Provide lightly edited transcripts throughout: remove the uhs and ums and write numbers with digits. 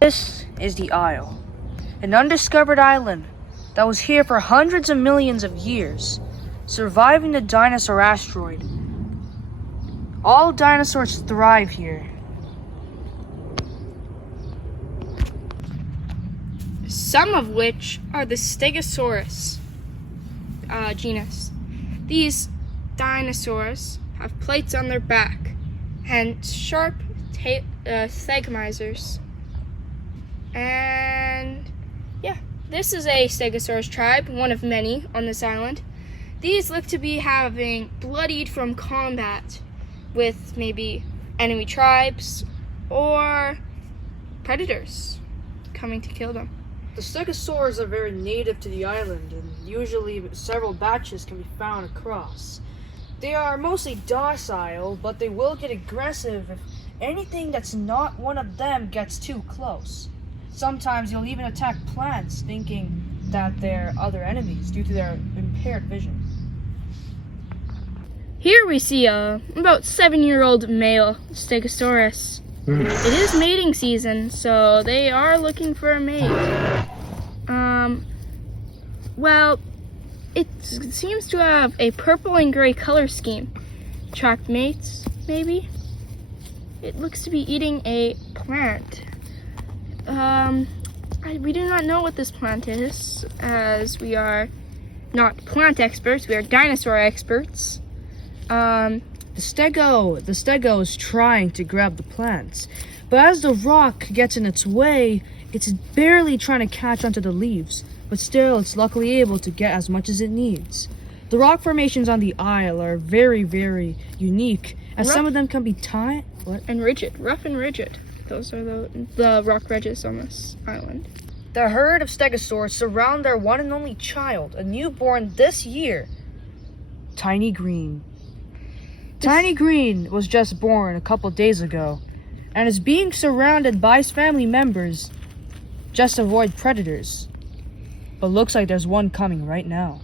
This is the Isle, an undiscovered island that was here for hundreds of millions of years, surviving the dinosaur asteroid. All dinosaurs thrive here. Some of which are the Stegosaurus genus. These dinosaurs have plates on their back and sharp stegmizers. And yeah, this is a Stegosaurus tribe, one of many on this island. These look to be having bloodied from combat with maybe enemy tribes or predators coming to kill them. The Stegosaurs are very native to the island, and usually several batches can be found across. They are mostly docile, but they will get aggressive if anything that's not one of them gets too close. Sometimes they'll even attack plants, thinking that they're other enemies due to their impaired vision. Here we see a about 7-year-old male Stegosaurus. It is mating season, so they are looking for a mate. Well, it seems to have a purple and gray color scheme. Attract mates, maybe? It looks to be eating a plant. We do not know what this plant is, as we are not plant experts, we are dinosaur experts. The stego is trying to grab the plants, but as the rock gets in its way, it's barely trying to catch onto the leaves, but still it's luckily able to get as much as it needs. The rock formations on the Isle are very, very unique, as some of them can be and rigid, rough and rigid. Those are the rock ridges on this island. The herd of stegosaurs surround their one and only child, a newborn this year, Tiny Green. Tiny Green was just born a couple days ago and is being surrounded by his family members just to avoid predators. But looks like there's one coming right now.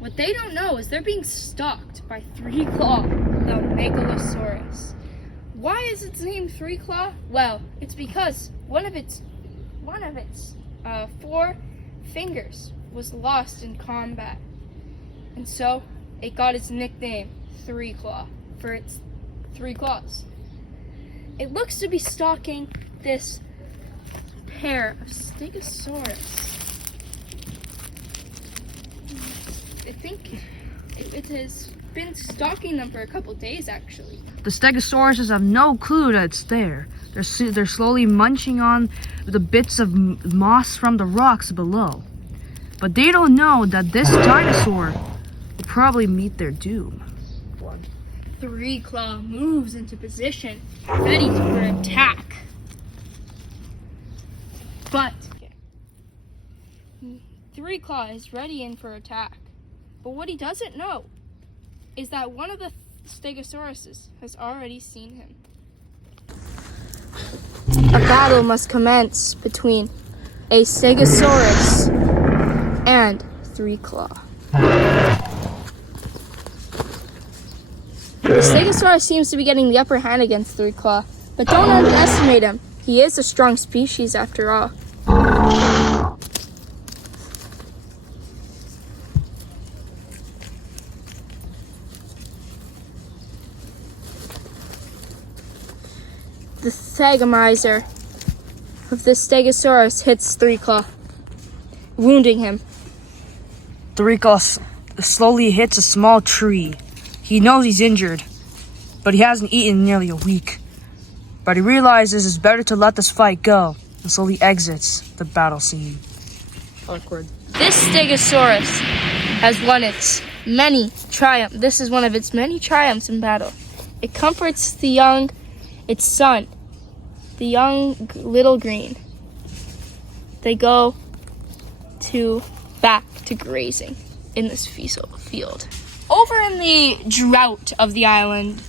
What they don't know is they're being stalked by Three Claw, the Megalosaurus. Why is its name Three Claw? Well, it's because one of its 4 fingers was lost in combat, and so it got its nickname Three Claw for its 3 claws. It looks to be stalking this pair of Stegosaurus. I think it has been stalking them for a couple days, actually. The Stegosauruses have no clue that it's there. They're slowly munching on the bits of moss from the rocks below. But they don't know that this dinosaur will probably meet their doom. Three Claw moves into position, ready for an attack. But Three Claw is ready in for attack. But what he doesn't know is that one of the Stegosauruses has already seen him. A battle must commence between a Stegosaurus and Three Claw. The Stegosaurus seems to be getting the upper hand against Three Claw, but don't underestimate him. He is a strong species after all. The Thagomizer of the Stegosaurus hits Three Claw, wounding him. Three Claw slowly hits a small tree. He knows he's injured, but he hasn't eaten in nearly a week. But he realizes it's better to let this fight go and slowly exits the battle scene. Awkward. This Stegosaurus has won its many triumphs. This is one of its many triumphs in battle. It comforts its son, the young little green. They go back to grazing in this field. Over in the drought of the island,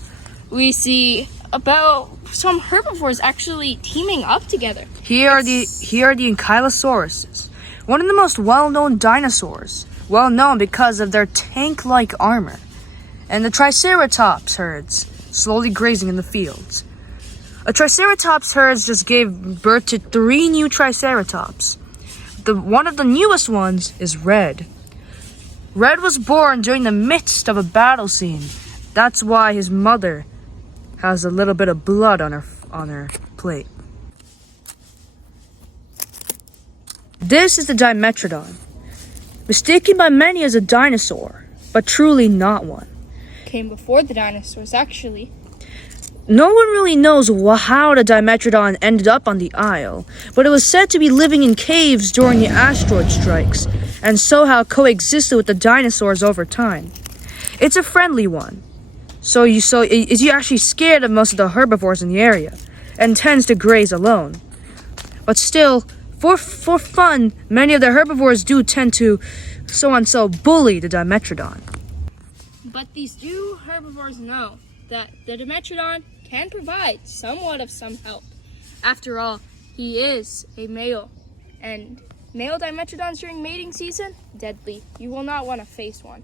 we see about some herbivores actually teaming up together. Here are the Ankylosauruses, one of the most well-known dinosaurs, well known because of their tank-like armor, and the Triceratops herds slowly grazing in the fields. A Triceratops herd just gave birth to 3 new Triceratops. One of the newest ones is Red. Red was born during the midst of a battle scene. That's why his mother has a little bit of blood on her plate. This is the Dimetrodon, mistaken by many as a dinosaur, but truly not one. Came before the dinosaurs, actually. No one really knows how the Dimetrodon ended up on the Isle, but it was said to be living in caves during the asteroid strikes, and somehow coexisted with the dinosaurs over time. It's a friendly one, so is actually scared of most of the herbivores in the area, and tends to graze alone. But still, for fun, many of the herbivores do tend to so bully the Dimetrodon. But these new herbivores know that the Dimetrodon can provide somewhat of some help. After all, he is a male, and male Dimetrodons during mating season, deadly. You will not want to face one.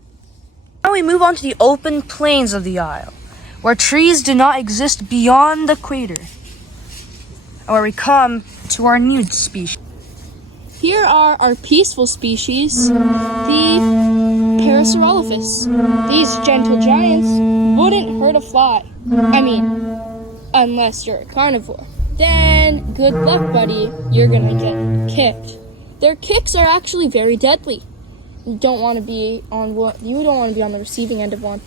Now we move on to the open plains of the Isle, where trees do not exist beyond the equator, and where we come to our new species. Here are our peaceful species, the Parasaurolophus. These gentle giants wouldn't hurt a fly. I mean, unless you're a carnivore. Then, good luck, buddy. You're gonna get kicked. Their kicks are actually very deadly. You don't want to be on the receiving end of one.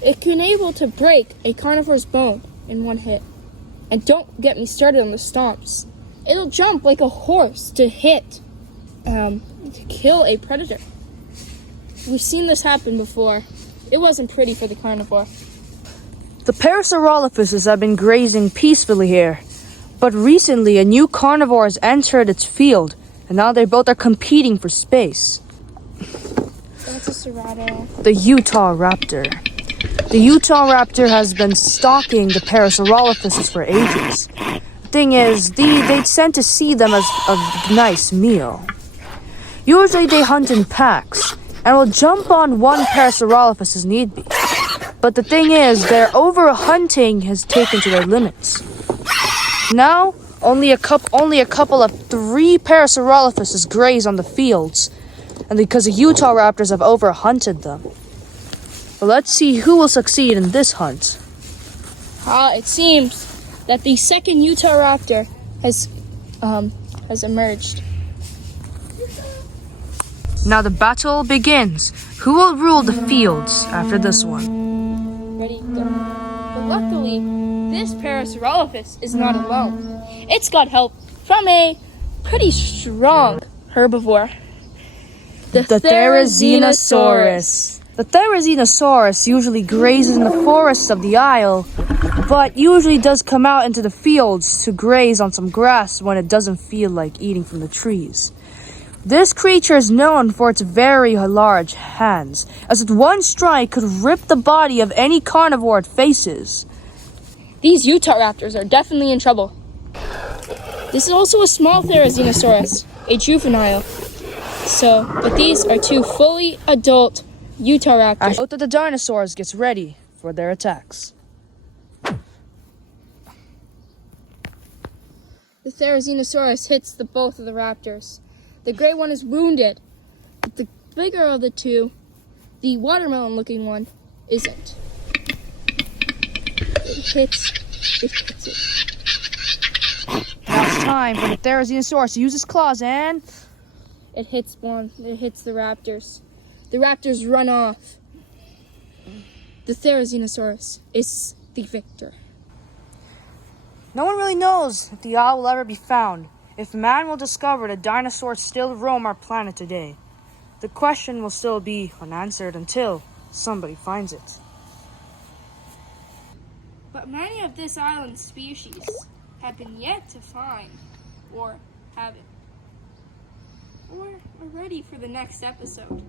It can able to break a carnivore's bone in one hit. And don't get me started on the stomps. It'll jump like a horse to kill a predator. We've seen this happen before. It wasn't pretty for the carnivore. The Parasaurolophuses have been grazing peacefully here, but recently a new carnivore has entered its field, and now they both are competing for space. That's a Cerrato. The Utah Raptor. The Utah Raptor has been stalking the Parasaurolophuses for ages. The thing is, they tend to see them as a nice meal. Usually they hunt in packs, and will jump on one Parasaurolophus as need be. But the thing is, their over-hunting has taken to their limits. Now, only a couple of 3 Parasaurolophuses graze on the fields, and because the Utah Raptors have over-hunted them. But let's see who will succeed in this hunt. It seems that the second Utah Raptor has emerged. Now the battle begins. Who will rule the fields after this one? Ready, go. But luckily, this Parasaurolophus is not alone. It's got help from a pretty strong herbivore. The Therizinosaurus. The Therizinosaurus usually grazes in the forests of the Isle, but usually does come out into the fields to graze on some grass when it doesn't feel like eating from the trees. This creature is known for its very large hands, as with one strike could rip the body of any carnivore it faces. These Utah Raptors are definitely in trouble. This is also a small Therizinosaurus, a juvenile. But these are 2 fully adult Utah Raptors. Both of the dinosaurs gets ready for their attacks. The Therizinosaurus hits both of the raptors. The gray one is wounded, but the bigger of the 2, the watermelon-looking one, isn't. It hits it. Now it's time for the Therizinosaurus to use its claws, and It hits the raptors. The raptors run off. The Therizinosaurus is the victor. no one really knows if the Isle will ever be found, if man will discover that dinosaurs still roam our planet today. The question will still be unanswered until somebody finds it. But many of this island species have been yet to find, or are ready for the next episode.